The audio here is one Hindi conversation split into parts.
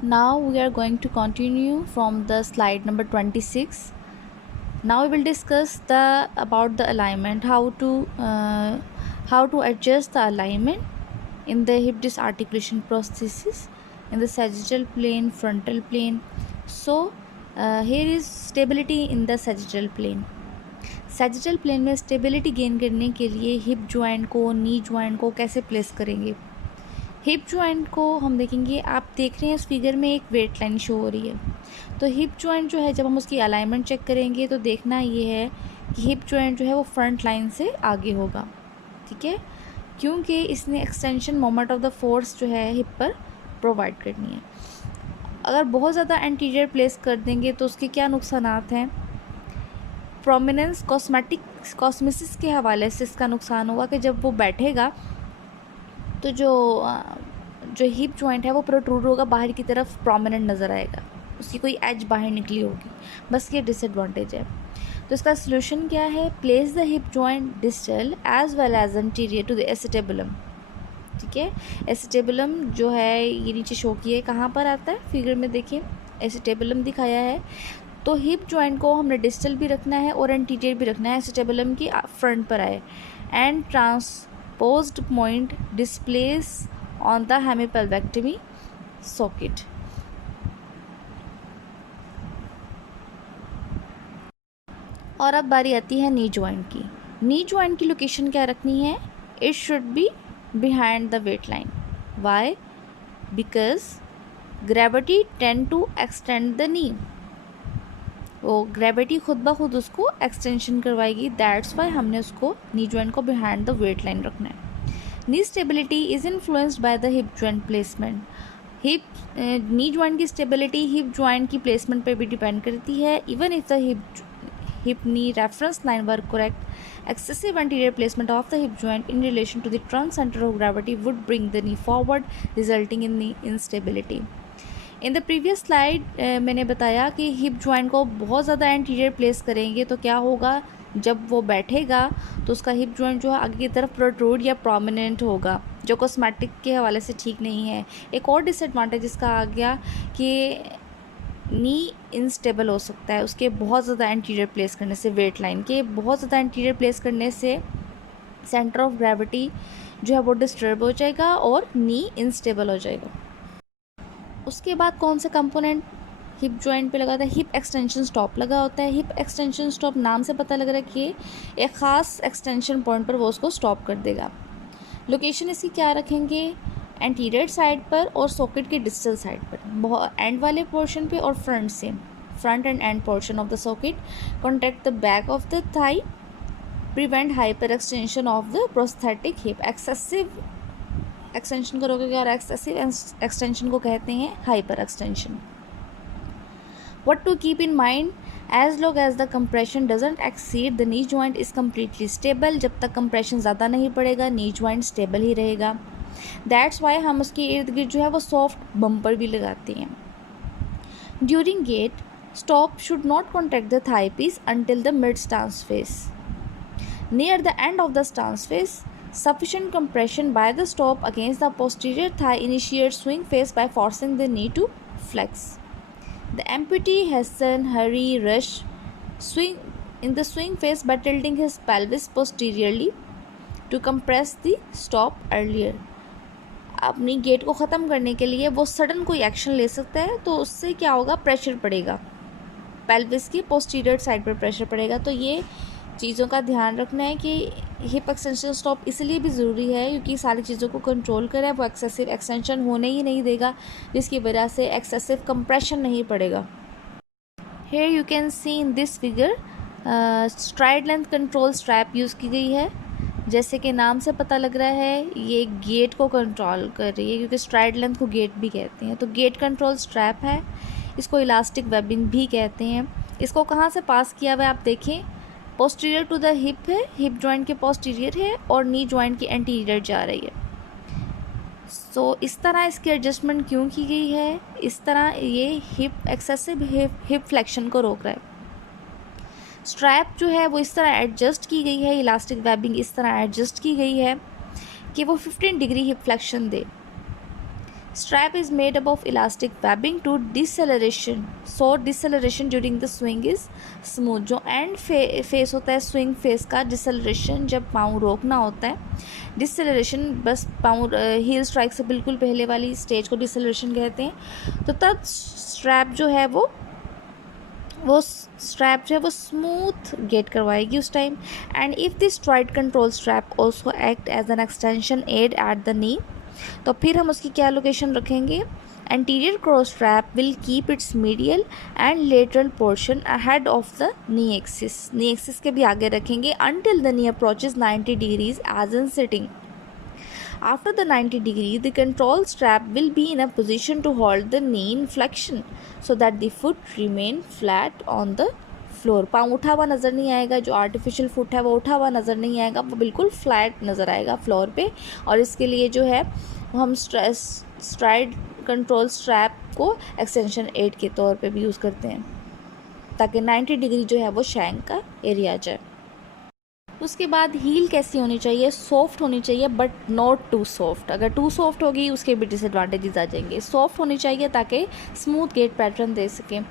Now we are going to continue from the slide number 26. Now we will discuss about the alignment, how to adjust the alignment in the hip disc articulation prosthesis in the sagittal plane, frontal plane. So here is stability in the sagittal plane. Sagittal plane में स्टेबिलिटी गेन करने के लिए हिप जॉइंट को, नी जॉइंट को कैसे प्लेस करेंगे। हिप जॉइंट को हम देखेंगे, आप देख रहे हैं इस फिगर में एक वेट लाइन शो हो रही है। तो हिप जॉइंट जो है जब हम उसकी अलाइनमेंट चेक करेंगे तो देखना ये है कि हिप जॉइंट जो है वो फ्रंट लाइन से आगे होगा, ठीक है, क्योंकि इसने extension moment of the force जो है हिप पर प्रोवाइड करनी है। अगर बहुत ज़्यादा एंटीरियर प्लेस कर देंगे तो उसके क्या नुकसानात हैं। प्रोमिनेंस कॉस्मेसिस के हवाले से इसका नुकसान होगा कि जब वो बैठेगा तो जो हिप जॉइंट है वो प्रोट्रूड होगा, बाहर की तरफ प्रोमिनेंट नज़र आएगा, उसकी कोई एज बाहर निकली होगी, बस ये डिसएडवांटेज है। तो इसका सोल्यूशन क्या है, place the hip joint distal as well as anterior to the acetabulum, ठीक है। एसिटेबुलम जो है ये नीचे शो किया है, कहाँ पर आता है फिगर में देखिए एसिटेबुलम दिखाया है। तो हिप जॉइंट को हमने डिस्टल भी रखना है और एंटीरियर भी रखना है, एसिटेबुलम की फ्रंट पर आए and transposed point displace on the hemipelvectomy socket. और अब बारी आती है नी जॉइंट की। नी जॉइंट की लोकेशन क्या रखनी है, it should be behind the weight line. Why, because gravity tend to extend the knee, वो ग्रेविटी खुद ब खुद उसको एक्सटेंशन करवाएगी, दैट्स वाई हमने उसको नी जॉइंट को बिहाइंड द वेट लाइन रखना है। Knee stability is influenced by the hip joint placement. Knee joint की स्टेबिलिटी हिप जॉइंट की प्लेसमेंट पर भी डिपेंड करती है। Even if the hip knee reference line were correct, excessive anterior placement of the hip joint in relation to the trunk center of gravity would bring the knee forward, resulting in knee instability. In the previous slide मैंने बताया कि हिप जॉइंट को बहुत ज़्यादा एंटीरियर प्लेस करेंगे तो क्या होगा, जब वो बैठेगा तो उसका हिप जॉइंट जो है आगे की तरफ प्रोट्रूड या प्रोमिनेंट होगा, जो कॉस्मेटिक के हवाले से ठीक नहीं है। एक और डिसएडवांटेज इसका आ गया कि नी इनस्टेबल हो सकता है उसके बहुत ज़्यादा एंटीरियर प्लेस करने से, वेट लाइन के बहुत ज़्यादा एंटीरियर प्लेस करने से सेंटर ऑफ ग्रेविटी जो है वो डिस्टर्ब हो जाएगा और नी इनस्टेबल हो जाएगा। उसके बाद कौन सा कंपोनेंट हिप जॉइंट पे लगा था, हिप एक्सटेंशन स्टॉप लगा होता है। हिप एक्सटेंशन स्टॉप नाम से पता लग रहा है कि एक ख़ास एक्सटेंशन पॉइंट पर वो उसको स्टॉप कर देगा। लोकेशन इसकी क्या रखेंगे, एंटीरियर साइड पर और सॉकेट के डिस्टल साइड पर, एंड वाले पोर्शन पे और फ्रंट से, front end end portion of the socket. Contact the back of the thigh, prevent hyper extension of the prosthetic hip. Excessive extension करोगे और एक्सेसिव एक्सटेंशन को कहते हैं hyper extension. What to keep in mind, as long as the compression doesn't exceed, the knee joint is completely stable। जब तक compression ज़्यादा नहीं पड़ेगा knee joint stable ही रहेगा। That's why हम उसके इर्द गिर्द जो है वो soft bumper भी लगाते हैं। During gait, stop should not contract the thigh piece until the mid stance phase. Near the end of the stance phase, sufficient compression by the stop against the posterior thigh initiates swing phase by forcing the knee to flex. The amputee hasten, hurry, rush, swing in the swing phase by tilting his pelvis posteriorly to compress the stop earlier. अपनी गेट को ख़त्म करने के लिए वो सडन कोई एक्शन ले सकता है, तो उससे क्या होगा, प्रेशर पड़ेगा, पेल्विस की पोस्टीरियर साइड पर प्रेशर पड़ेगा। तो ये चीज़ों का ध्यान रखना है कि हिप एक्सटेंशन स्टॉप इसलिए भी ज़रूरी है क्योंकि सारी चीज़ों को कंट्रोल करे, वो एक्सेसिव एक्सटेंशन होने ही नहीं देगा, जिसकी वजह से एक्सेसिव कंप्रेशन नहीं पड़ेगा। Here you can see in this figure stride length control strap use की गई है। जैसे कि नाम से पता लग रहा है ये गेट को कंट्रोल कर रही है, क्योंकि स्ट्राइड लेंथ को गेट भी कहते हैं। तो गेट कंट्रोल स्ट्रैप है, इसको इलास्टिक वेबिंग भी कहते हैं। इसको कहाँ से पास किया हुआ है आप देखें, पोस्टीरियर टू द हिप है, हिप जॉइंट के पोस्टीरियर है और नी जॉइंट की एंटीरियर जा रही है। सो इस तरह इसकी एडजस्टमेंट क्यों की गई है, इस तरह ये हिप एक्सेसिव हिप फ्लेक्शन को रोक रहा है। स्ट्रैप जो है वो इस तरह एडजस्ट की गई है, इलास्टिक वेबिंग इस तरह एडजस्ट की गई है कि वो 15 degree hip flexion they. Strap is made up of elastic webbing to deceleration, so deceleration during the swing is smooth. जो एंड फेस होता है स्विंग फेस का, डिसलेरेशन जब पाँव रोकना होता है, डिसलेरेशन बस पाँव हील स्ट्राइक से बिल्कुल पहले वाली स्टेज को डिसलेरेशन कहते हैं। तो तब स्ट्रैप जो है वो स्ट्रैप जो है वो स्मूथ गेट करवाएगी उस time. And if this stride control strap also act as an extension aid at the knee, तो फिर हम उसकी क्या लोकेशन रखेंगे, anterior cross strap will keep its medial and lateral portion ahead of the knee axis के भी आगे रखेंगे until the knee approaches 90 degrees as in sitting. After the 90 degree, the control strap will be in a position to hold the knee in flexion so that the foot remain flat on the floor. पाँव उठा हुआ नज़र नहीं आएगा, जो आर्टिफिशियल फुट है वो उठा हुआ नज़र नहीं आएगा, वो बिल्कुल फ्लैट नज़र आएगा फ्लोर पे। और इसके लिए जो है हम स्ट्राइड कंट्रोल स्ट्रैप को एक्सटेंशन एड के तौर पे भी यूज़ करते हैं ताकि 90 डिग्री जो है वो शैंक का एरिया आ जाए। उसके बाद हील कैसी होनी चाहिए, सॉफ्ट होनी चाहिए बट नॉट टू सॉफ्ट। अगर टू सॉफ्ट होगी उसके भी डिसएडवांटेजेस आ जाएंगे। सॉफ्ट होनी चाहिए ताकि स्मूथ गेट पैटर्न दे सकें।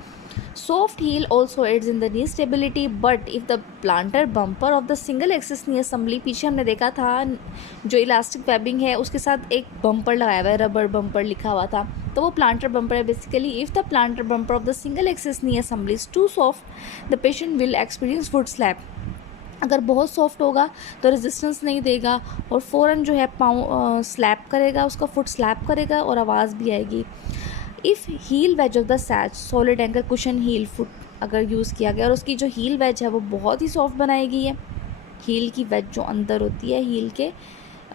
Soft heel also aids in the knee stability, but if the plantar bumper of the single axis knee assembly, पीछे हमने देखा था जो इलास्टिक वेबिंग है उसके साथ एक बम्पर लगाया हुआ है, रबर बम्पर लिखा हुआ था, तो वो प्लांटर बम्पर है basically. If the planter bumper of the single axis knee assembly is too soft, the patient will experience foot slap. अगर बहुत सॉफ्ट होगा तो रेजिस्टेंस नहीं देगा और फ़ौरन जो है पाँव स्लैप करेगा, उसका फुट स्लैप करेगा और आवाज़ भी आएगी। If heel wedge of the SACH solid ankle cushion heel foot अगर यूज़ किया गया और उसकी जो हील वेज है वो बहुत ही सॉफ्ट बनाई गई है, हील की वेज जो अंदर होती है हील के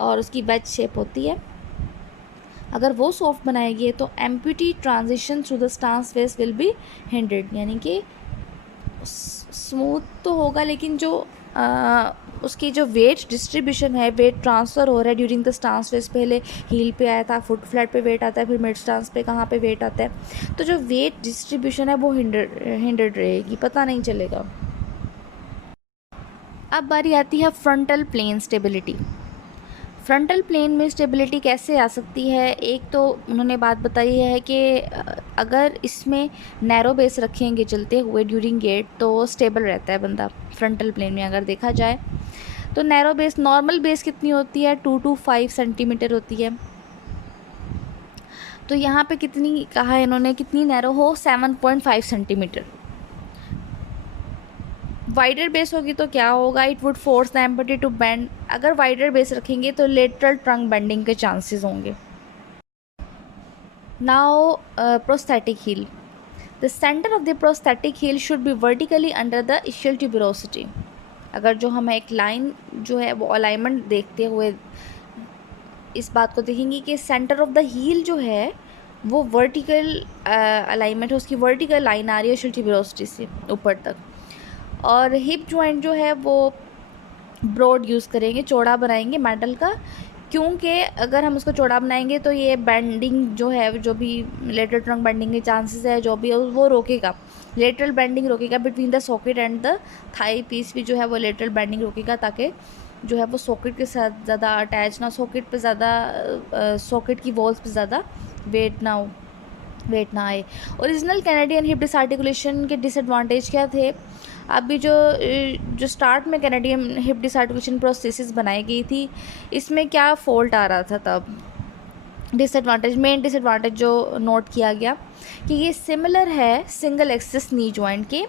और उसकी वेज शेप होती है, अगर वो सॉफ्ट बनाई गई है तो amputee transition through the stance face will be hindered, यानी कि स्मूथ तो होगा लेकिन जो उसकी जो वेट डिस्ट्रीब्यूशन है, वेट ट्रांसफ़र हो रहा है ड्यूरिंग द स्टांस फेस, पहले हील पे आया था, फुट फ्लैट पे वेट आता है, फिर मिड स्टांस पे कहाँ पे वेट आता है, तो जो वेट डिस्ट्रीब्यूशन है वो हिंडर्ड रहेगी, पता नहीं चलेगा। अब बारी आती है frontal plane stability. Frontal plane में स्टेबिलिटी कैसे आ सकती है, एक तो उन्होंने बात बताई है कि अगर इसमें नैरो बेस रखेंगे चलते हुए ड्यूरिंग गेट तो स्टेबल रहता है बंदा। फ्रंटल प्लेन में अगर देखा जाए तो नैरो बेस, नॉर्मल बेस कितनी होती है 2 to 5 सेंटीमीटर होती है, तो यहाँ पे कितनी कहा है इन्होंने, कितनी नैरो हो 7.5 सेंटीमीटर। वाइडर बेस होगी तो क्या होगा, it would force the amputee to bend. अगर वाइडर बेस रखेंगे तो लेटरल ट्रंक बेंडिंग के चांसेस होंगे। Now prosthetic heel, the centre of the prosthetic heel should be vertically under the ischial tuberosity. अगर जो हम एक लाइन जो है वो अलाइनमेंट देखते हुए इस बात को देखेंगे कि सेंटर ऑफ द हील जो है वो वर्टिकल अलाइनमेंट है, उसकी वर्टिकल लाइन आ रही है इशियल ट्यूबरोसिटी से ऊपर तक। और हिप जॉइंट जो है वो ब्रॉड यूज़ करेंगे, चौड़ा बनाएंगे मेटल का, क्योंकि अगर हम उसको चौड़ा बनाएंगे तो ये बेंडिंग जो है, जो भी लेटरल ट्रंक बेंडिंग के चांसेस है जो भी है वो रोकेगा, लेटरल बेंडिंग रोकेगा between the socket and the thigh piece भी जो है वो लेटरल बेंडिंग रोकेगा ताकि जो है वो सॉकेट के साथ ज़्यादा अटैच ना, सॉकेट पे ज़्यादा सॉकेट की वॉल्स पे ज़्यादा वेट ना आए। ओरिजिनल कैनेडियन हिप डिसआर्टिकुलेशन के डिसएडवांटेज क्या थे, अभी जो स्टार्ट में कैनेडियन हिप डिसआर्टिकुलेशन प्रोसेसेस बनाई गई थी इसमें क्या फॉल्ट आ रहा था तब, मेन डिसएडवांटेज जो नोट किया गया कि ये सिमिलर है सिंगल एक्सिस नी जॉइंट के,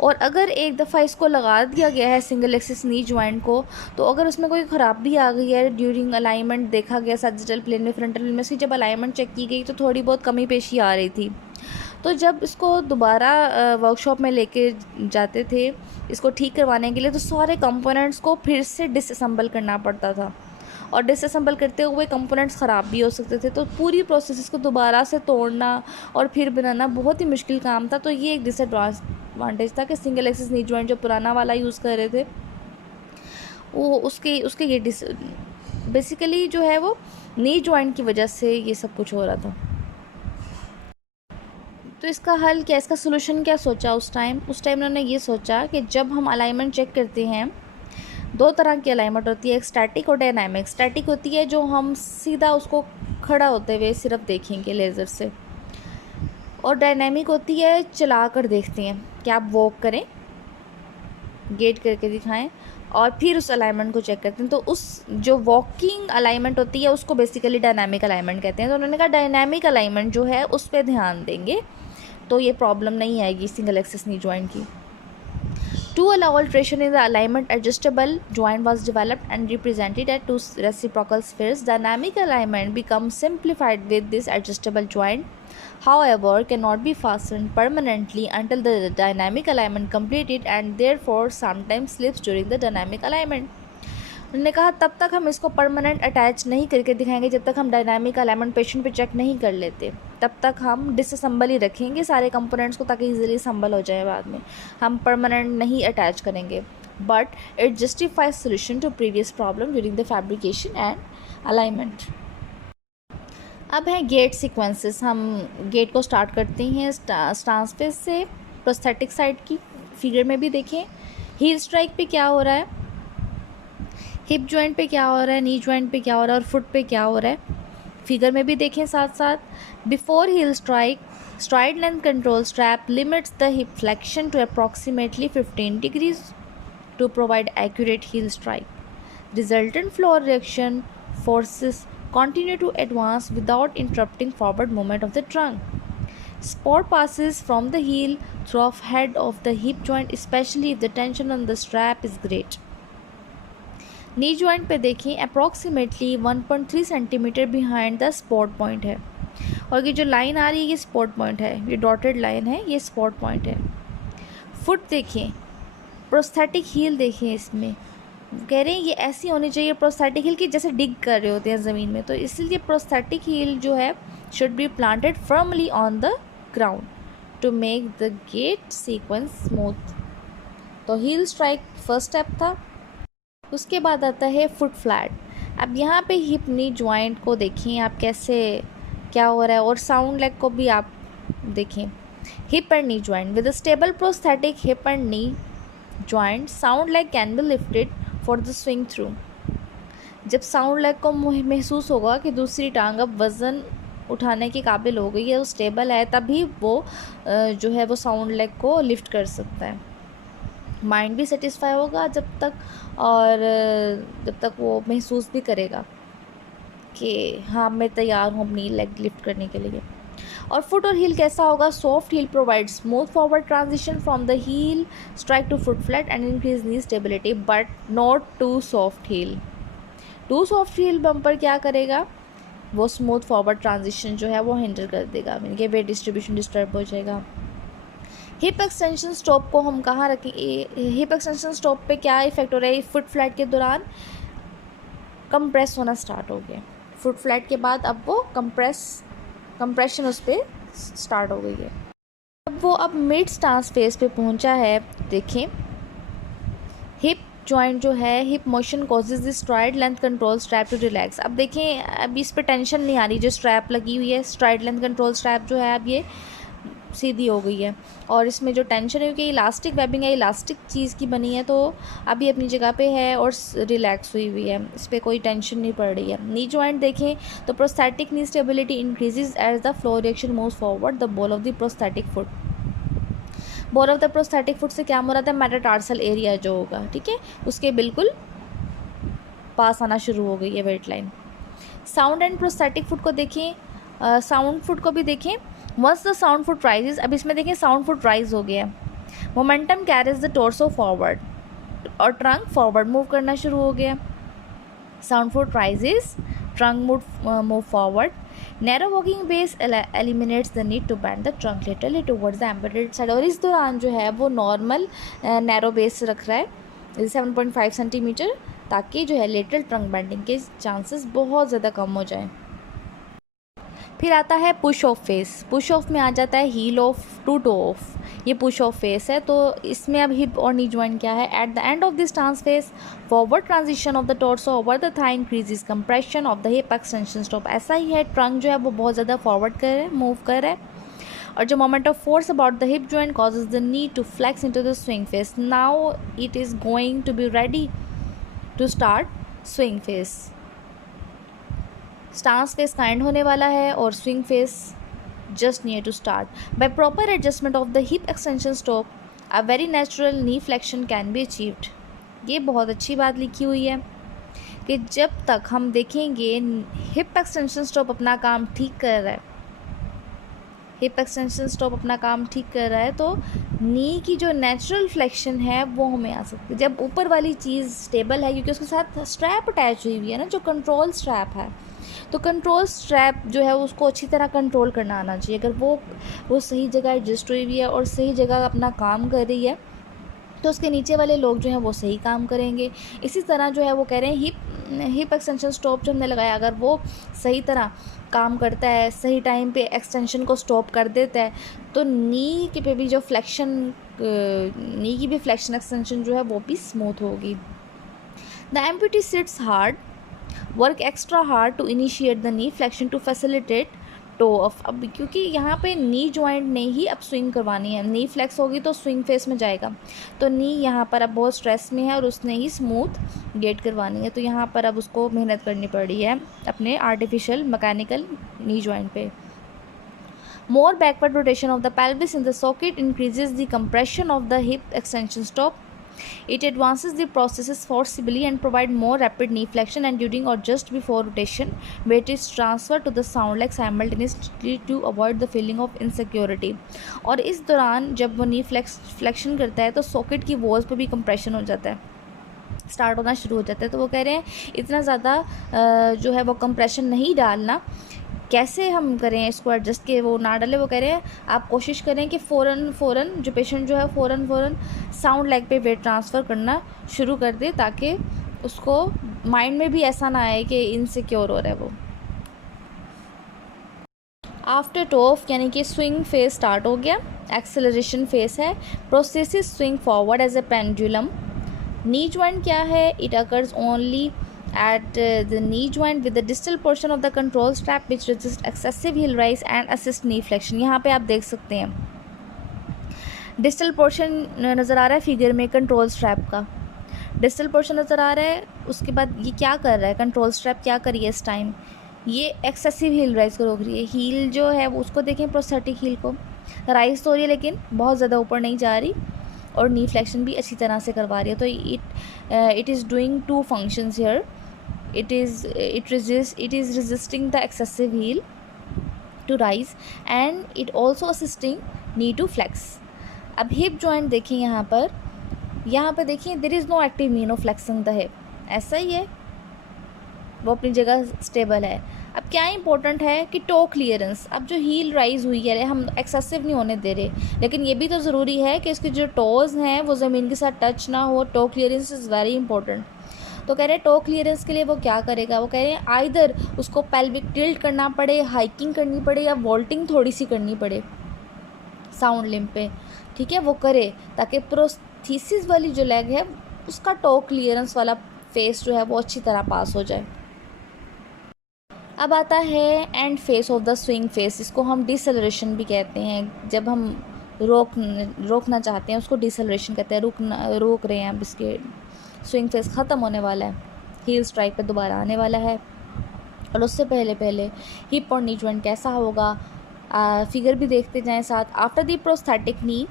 और अगर एक दफ़ा इसको लगा दिया गया है सिंगल एक्सिस नी जॉइंट को तो अगर उसमें कोई ख़राबी आ गई है ड्यूरिंग अलाइनमेंट देखा गया सैजिटल प्लेन में, फ्रंटल प्लेन में, उसकी जब अलाइनमेंट चेक की गई तो थोड़ी बहुत कमी पेशी आ रही थी, तो जब इसको दोबारा वर्कशॉप में लेके जाते थे इसको ठीक करवाने के लिए तो सारे कंपोनेंट्स को फिर से डिसअसेंबल करना पड़ता था और डिसअसेंबल करते हुए कंपोनेंट्स ख़राब भी हो सकते थे, तो पूरी प्रोसेस को दोबारा से तोड़ना और फिर बनाना बहुत ही मुश्किल काम था। तो ये एक डिसएडवांटेज था कि सिंगल एक्सिस नी जॉइंट जो पुराना वाला यूज़ कर रहे थे वो उसके ये बेसिकली जो है वो नी जॉइंट की वजह से ये सब कुछ हो रहा था। तो इसका हल क्या, इसका सोल्यूशन क्या सोचा उस टाइम उन्होंने ये सोचा कि जब हम अलाइनमेंट चेक करते हैं दो तरह की अलाइनमेंट होती है, एक स्टैटिक और डायनामिक। स्टैटिक होती है जो हम सीधा उसको खड़ा होते हुए सिर्फ देखेंगे लेज़र से, और डायनामिक होती है चला कर देखते हैं कि आप वॉक करें, गेट करके दिखाएं और फिर उस अलाइनमेंट को चेक करते हैं। तो उस जो वॉकिंग अलाइनमेंट होती है उसको बेसिकली डायनामिक अलाइनमेंट कहते हैं। तो उन्होंने कहा डायनामिक अलाइनमेंट जो है उस पर ध्यान देंगे तो ये प्रॉब्लम नहीं आएगी सिंगल एक्सिस नी जॉइंट की। To allow alteration in the alignment, adjustable joint was developed and represented at two reciprocal spheres. Dynamic alignment becomes simplified with this adjustable joint, however, cannot be fastened permanently until the dynamic alignment completed and therefore sometimes slips during the dynamic alignment. उन्होंने कहा तब तक हम इसको परमानेंट अटैच नहीं करके दिखाएंगे जब तक हम डायनामिक अलाइनमेंट पेशेंट पे चेक नहीं कर लेते। तब तक हम डिसअसेंबल ही रखेंगे सारे कंपोनेंट्स को ताकि इजीली असम्बल हो जाए बाद में, हम परमानेंट नहीं अटैच करेंगे। But it justifies solution to previous problem during the fabrication and alignment. अब है गेट सीक्वेंसेस। हम गेट को स्टार्ट करते हैं ट्रांसफेस से प्रोस्थेटिक साइड की। फिगर में भी देखें हील स्ट्राइक पे क्या हो रहा है, हिप जॉइंट पे क्या हो रहा है, नी जॉइंट पे क्या हो रहा है और फुट पे क्या हो रहा है, फिगर में भी देखें साथ साथ। Before heel strike, stride length control strap limits the hip flexion to approximately 15 degrees to provide accurate heel strike. Resultant floor reaction forces continue to advance without interrupting forward movement of the trunk. Support passes from the heel through head of the hip joint, especially if the tension on the strap is great. Knee joint पे देखें approximately 1.3 centimetre behind the spot point है, और ये जो लाइन आ रही है ये स्पॉट पॉइंट है, ये डॉटेड लाइन है, ये स्पॉट पॉइंट है। फुट देखें, प्रोस्थेटिक हील देखें, इसमें कह रहे हैं ये ऐसी होनी चाहिए प्रोस्थेटिक हील की जैसे डिग कर रहे होते हैं ज़मीन में, तो इसलिए प्रोस्थेटिक हील जो है should be planted firmly on the ground to make the gait sequence smooth. तो हील स्ट्राइक फर्स्ट स्टेप था। उसके बाद आता है फुट फ्लैट। अब यहाँ पे हिप नी जॉइंट को देखें आप कैसे क्या हो रहा है, और साउंड लेग को भी आप देखें। Hip and knee joint with a stable prosthetic hip and knee joint sound leg can be lifted for the swing through. जब साउंड लेग को महसूस होगा कि दूसरी टांग अब वज़न उठाने के काबिल हो गई है, वो स्टेबल है, तभी वो जो है वो साउंड लेग को लिफ्ट कर सकता है। माइंड भी सेटिस्फाई होगा जब तक, और जब तक वो महसूस भी करेगा कि हाँ मैं तैयार हूँ अपनी लेग लिफ्ट करने के लिए। और फुट और हील कैसा होगा, soft heel provide smooth forward transition from the heel strike to foot flat and increase knee stability, but not too soft heel. Too soft heel bumper क्या करेगा, वो स्मूथ फॉरवर्ड ट्रांजिशन जो है वो हिंडर कर देगा, मीन के वेट डिस्ट्रीब्यूशन डिस्टर्ब हो जाएगा। हिप एक्सटेंशन स्टॉप को हम कहाँ रखेंगे, हिप एक्सटेंशन स्टॉप पे क्या इफेक्ट हो रहा है, फुट फ्लैट के दौरान कंप्रेस होना स्टार्ट हो गया। फुट फ्लैट के बाद अब वो कंप्रेशन उस पर स्टार्ट हो गई है। अब मिड स्टांस फेस पे पहुंचा है। देखें हिप जॉइंट जो है, hip motion causes the stride length control strap to relax. अब देखें अब इस पर टेंशन नहीं आ रही, जो स्ट्रैप लगी हुई है स्ट्राइड लेंथ कंट्रोल स्ट्रैप जो है अब ये सीधी हो गई है, और इसमें जो टेंशन है क्योंकि इलास्टिक वेबिंग है, इलास्टिक चीज़ की बनी है, तो अभी अपनी जगह पे है और रिलैक्स हुई हुई है, इस पर कोई टेंशन नहीं पड़ रही है। नी जॉइंट देखें तो prosthetic knee stability increases as the floor reaction moves forward the ball of the prosthetic foot. Ball of the prosthetic foot से क्या मुराद है, मेटाटार्सल एरिया जो होगा, ठीक है, उसके बिल्कुल पास आना शुरू हो गई है weight line. Sound and prosthetic foot को देखें, साउंड फुट को भी देखें। Once the sound foot rises, अब इसमें देखें साउंड फुट राइज हो गया, momentum carries the torso forward और ट्रंक फॉरवर्ड मूव करना शुरू हो गया। Sound foot rises, trunk move forward, narrow walking base eliminates the need to bend the trunk laterally towards the amputated side, और इस दौरान जो है वो नॉर्मल नैरो बेस रख रहा है 7.5 सेंटीमीटर, ताकि जो है लेटरल ट्रंक बैंडिंग के चांसेस बहुत ज़्यादा कम हो जाए। फिर आता है push off phase. Push off में आ जाता है heel off to toe off, ये पुश ऑफ फेस है। तो इसमें अब हिप और नी जॉइंट क्या है, at the end of this stance phase forward transition of the torso over the thigh increases compression of the hip extension stop. ऐसा ही है, ट्रंक जो है वो बहुत ज़्यादा फॉरवर्ड कर रहा है, मूव कर रहा है, और जो moment of force about the hip joint causes the knee to flex into the swing phase. Now it is going to be ready to start swing phase. Stance phase काइंड होने वाला है और swing phase just near to start. By proper adjustment of the hip extension stop a very natural knee flexion can be achieved. ये बहुत अच्छी बात लिखी हुई है कि जब तक हम देखेंगे हिप एक्सटेंशन स्टॉप अपना काम ठीक कर रहा है, हिप एक्सटेंशन स्टॉप अपना काम ठीक कर रहा है, तो नी की जो नेचुरल फ्लेक्शन है वो हमें आ सकती है. जब ऊपर वाली चीज़ स्टेबल है, क्योंकि उसके साथ स्ट्रैप अटैच हुई हुई है ना, जो कंट्रोल स्ट्रैप है, तो कंट्रोल स्ट्रैप जो है उसको अच्छी तरह कंट्रोल करना आना चाहिए. अगर वो सही जगह एडजस्ट हुई हुई है और सही जगह अपना काम कर रही है, तो उसके नीचे वाले लोग जो हैं वो सही काम करेंगे. इसी तरह जो है वो कह रहे हैं हिप एक्सटेंशन स्टॉप जो हमने लगाया, अगर वो सही तरह काम करता है, सही टाइम पे एक्सटेंशन को स्टॉप कर देता है, तो नी के पे भी जो फ्लेक्शन, नी की भी फ्लेक्शन एक्सटेंशन जो है वो भी स्मूथ होगी. The amputee sits hard, work extra hard to initiate the knee flexion to facilitate toe off. अब क्योंकि यहाँ पे नी जॉइंट ने ही अब स्विंग करवानी है, नी फ्लेक्स होगी तो स्विंग फेस में जाएगा, तो नी यहाँ पर अब बहुत स्ट्रेस में है और उसने ही स्मूथ गेट करवानी है, तो यहाँ पर अब उसको मेहनत करनी पड़ रही है अपने आर्टिफिशियल मैकेनिकल नी जॉइंट पे. More backward rotation of the pelvis in the socket increases the compression of the hip extension stop. It advances the processes forcibly and provide more rapid knee flexion, and during or just before rotation, weight is transferred to the sound leg simultaneously to avoid the feeling of insecurity. और इस दौरान जब वो नी फ्लेक्शन करता है तो सॉकेट की वॉल्स पे भी कंप्रेशन हो जाता है, स्टार्ट होना शुरू हो जाता है. तो वो कह रहे हैं इतना ज़्यादा जो है वो कंप्रेशन नहीं डालना. कैसे हम करें इसको एडजस्ट के वो ना डाले, वो कह रहे हैं आप कोशिश करें कि फ़ौरन जो पेशेंट जो है फ़ौरन साउंड लेग पे वेट ट्रांसफ़र करना शुरू कर दे, ताकि उसको माइंड में भी ऐसा ना आए कि इनसिक्योर हो रहा है वो. आफ्टर टॉफ यानी कि स्विंग फेस स्टार्ट हो गया, एक्सेलरेशन फेस है. Prosthesis swing forward as a pendulum. Knee joint क्या है? It occurs only at the knee joint with the distal portion of the control strap which resists excessive heel rise and assist knee flexion. यहाँ पे आप देख सकते हैं डिस्टल पोर्शन नज़र आ रहा है फिगर में, कंट्रोल स्ट्रैप का डिस्टल पोर्शन नज़र आ रहा है. उसके बाद ये क्या कर रहा है, कंट्रोल स्ट्रैप क्या करिए इस टाइम, ये एक्सेसिव हील राइज को रोक रही है. हील जो है उसको देखें, प्रोस्थेटिक हील को राइज तो हो रही है लेकिन बहुत ज़्यादा ऊपर नहीं जा रही, और नी फ्लेक्शन भी अच्छी तरह से करवा रही है. तो it is doing two functions here. It is resisting the excessive heel to rise and it also assisting knee to flex. अब हिप जॉइंट देखें, यहाँ पर देखिए there is no active mean of flexing the hip. ऐसा ही है, वो अपनी जगह स्टेबल है. अब क्या इंपॉर्टेंट है कि टो क्लियरेंस. अब जो हील राइज हुई है हम एक्सेसिव नहीं होने दे रहे, लेकिन ये भी तो ज़रूरी है कि इसके जो टोज़ हैं वो ज़मीन के साथ टच ना हो. Toe clearance is very important. तो कह रहे हैं टो क्लियरेंस के लिए वो क्या करेगा, वो कह रहे हैं आइदर उसको पेल्विक टिल्ट करना पड़े, हाइकिंग करनी पड़े, या वॉल्टिंग थोड़ी सी करनी पड़े साउंड लिम्ब पे, ठीक है, वो करे ताकि प्रोस्थेसिस वाली जो लेग है उसका टो क्लियरेंस वाला फेस जो है वो अच्छी तरह पास हो जाए. अब आता है and face of the swing face. इसको हम डिसेलरेशन भी कहते हैं. जब हम रोकना चाहते हैं उसको डिसेलरेशन कहते हैं. रोक रहे हैं, अब इसके स्विंग फेस ख़त्म होने वाला है, हील स्ट्राइक पे दोबारा आने वाला है. और उससे पहले हिप और नी जॉइंट कैसा होगा, फिगर भी देखते जाएं साथ. After the prosthetic knee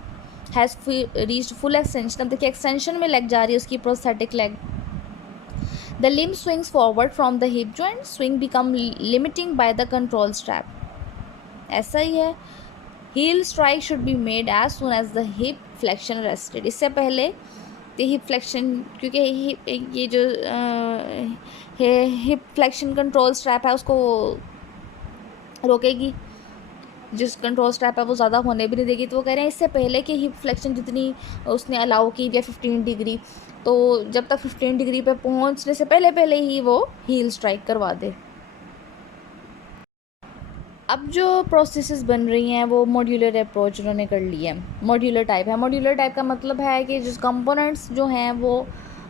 has reached full extension. अब देखिए एक्सटेंशन में लेग जा रही है उसकी, prosthetic leg. The limb swings forward from the hip joint, swing become limiting by the control strap. ऐसा ही है. Heel strike should be made as soon as the hip flexion rested. इससे पहले हिप फ्लेक्शन, क्योंकि ये जो हिप फ्लेक्शन कंट्रोल स्ट्रैप है उसको रोकेगी, जिस कंट्रोल स्ट्रैप है वो ज़्यादा होने भी नहीं देगी. तो वो कह रहे हैं इससे पहले कि हिप फ्लेक्शन जितनी उसने अलाउ की या 15 डिग्री, तो जब तक 15 डिग्री पे पहुंचने से पहले ही वो हील स्ट्राइक करवा दे. अब जो प्रोसेसेस बन रही हैं वो मॉड्यूलर अप्रोच उन्होंने कर ली है. मॉड्यूलर टाइप है. मॉड्यूलर टाइप का मतलब है कि जिस कंपोनेंट्स जो हैं वो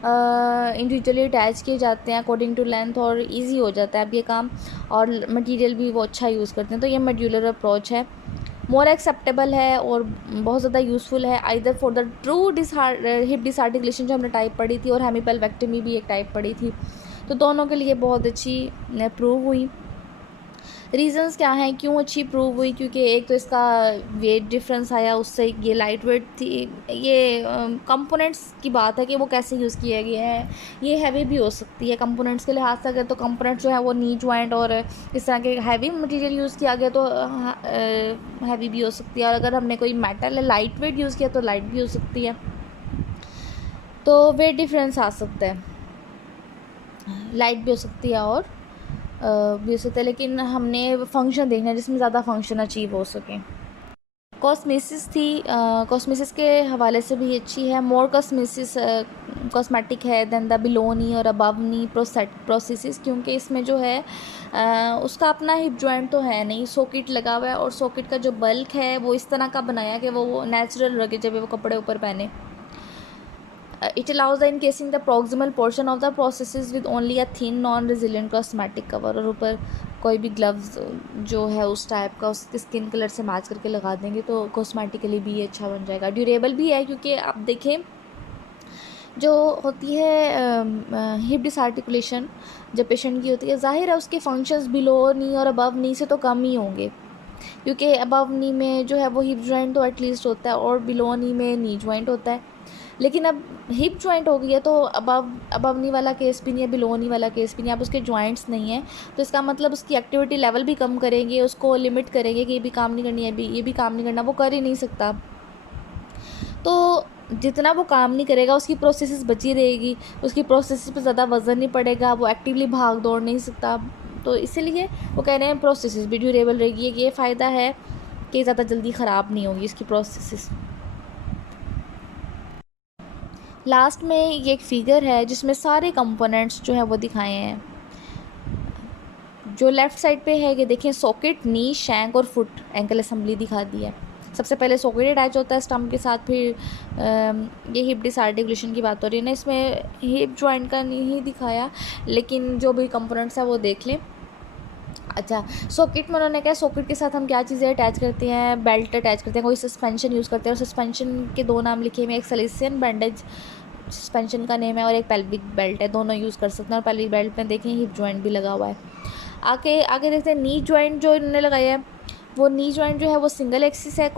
इंडिविजुअली अटैच किए जाते हैं अकॉर्डिंग टू लेंथ, और इजी हो जाता है अब ये काम, और मटेरियल भी वो अच्छा यूज़ करते हैं. तो ये मॉड्यूलर अप्रोच है, मोर एक्सेप्टेबल है और बहुत ज़्यादा यूज़फुल है. Either for the true hip disarticulation जो हमने टाइप पढ़ी थी, और हेमीपेल्वेक्टमी भी एक टाइप पढ़ी थी, तो दोनों के लिए बहुत अच्छी प्रूव हुई. रीज़न्स क्या हैं क्यों अच्छी प्रूव हुई, क्योंकि एक तो इसका वेट डिफरेंस आया, उससे ये लाइट वेट थी। ये कंपोनेंट्स की बात है कि वो कैसे यूज़ किया गया है। ये हैवी भी हो सकती है कंपोनेंट्स के लिहाज से, अगर तो कंपोनेंट्स जो है वो नी जॉइंट और इस तरह के हैवी मटेरियल यूज़ किया गया तो हैवी भी हो सकती है, और अगर हमने कोई मेटल है लाइट वेट यूज़ किया तो लाइट भी हो सकती है। तो वेट डिफरेंस आ सकता है, लाइट भी हो सकती है और भी हो सकता है, लेकिन हमने फंक्शन देखना है जिसमें ज़्यादा फंक्शन अचीव हो सके। कॉस्मेसिस थी, कॉस्मेसिस के हवाले से भी अच्छी है। मोर कॉस्मेसिस कॉस्मेटिक है देन द बिलो नी और अबव नी प्रोसेसिस, क्योंकि इसमें जो है उसका अपना हिप जॉइंट तो है नहीं, सॉकेट लगा हुआ है, और सॉकेट का जो बल्क है वो इस तरह का बनाया कि वो नेचुरल लगे जब वो कपड़े ऊपर पहने। It allows the encasing the proximal portion of the processes with only a thin non-resilient cosmetic cover, और ऊपर कोई भी ग्लव्स जो है उस टाइप का उसके स्किन कलर से मैच करके लगा देंगे तो कॉस्मेटिकली भी ये अच्छा बन जाएगा। ड्यूरेबल भी है, क्योंकि आप देखें जो होती है हिप डिसआर्टिकुलेशन जब पेशेंट की होती है, ज़ाहिर है उसके फंक्शंस बिलो नी और अबव नी से तो कम ही होंगे, क्योंकि अबव नी में जो है वो हिप जॉइंट तो एटलीस्ट होता है और बिलो नी में नी जॉइंट होता है। लेकिन अब हिप जॉइंट हो गई है तो अबव नी वाला केस भी नहीं है, बिलो नी वाला केस भी नहीं है, अब उसके जॉइंट्स नहीं है, तो इसका मतलब उसकी एक्टिविटी लेवल भी कम करेंगे, उसको लिमिट करेंगे कि ये भी काम नहीं करनी है, ये भी काम नहीं करना, वो कर ही नहीं सकता। तो जितना वो काम नहीं करेगा उसकी प्रोसेसेस बची रहेगी, उसकी प्रोसेसेस पे ज़्यादा वज़न नहीं पड़ेगा, वो एक्टिवली भाग दौड़ नहीं सकता। तो इसीलिए वो कह रहे हैं प्रोसेसेस भी ड्यूरेबल रहेगी। ये फ़ायदा है कि ज़्यादा जल्दी ख़राब नहीं होगी इसकी प्रोसेसेस। लास्ट में ये एक फिगर है जिसमें सारे कंपोनेंट्स जो है वो दिखाए हैं। जो लेफ़्ट साइड पे है ये देखें, सॉकेट, नी, शैंक और फुट एंकल असेंबली दिखा दी है। सबसे पहले सॉकेट अटैच होता है स्टम्प के साथ, फिर ये हिप डिसआर्टिकुलेशन की बात हो रही है ना, इसमें हिप जॉइंट का नहीं दिखाया, लेकिन जो भी कंपोनेंट्स है वो देख लें। अच्छा, सॉकेट में उन्होंने कहा सॉकेट के साथ हम क्या चीज़ें अटैच करते हैं, बेल्ट अटैच करते हैं, कोई सस्पेंशन यूज़ करते हैं, और सस्पेंशन के दो नाम लिखे हुए, एक सलेसियन बैंडेज सस्पेंशन का नेम है और एक पेल्विक बेल्ट है, दोनों यूज़ कर सकते हैं। और पेल्विक बेल्ट में देखें हिप जॉइंट भी लगा हुआ है। आगे देखते हैं नी जॉइंट जो इन्होंने लगाया है, वो नी जॉइंट जो है वो सिंगल एक्सिस है,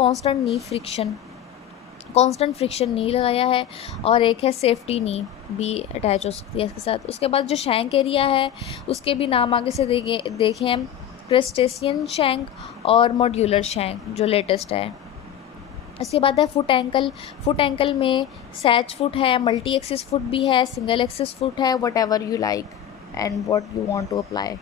कांस्टेंट फ्रिक्शन नी लगाया है, और एक है सेफ्टी नी भी अटैच हो सकती है इसके साथ। उसके बाद जो शैंक एरिया है उसके भी नाम आगे से देखें, क्रस्टेशियन शैंक और मॉड्यूलर शैंक जो लेटेस्ट है। इसके बाद है फुट एंकल में सैच फुट है, मल्टी एक्सिस फुट भी है, सिंगल एक्सिस फुट है, whatever you like and what you want to apply.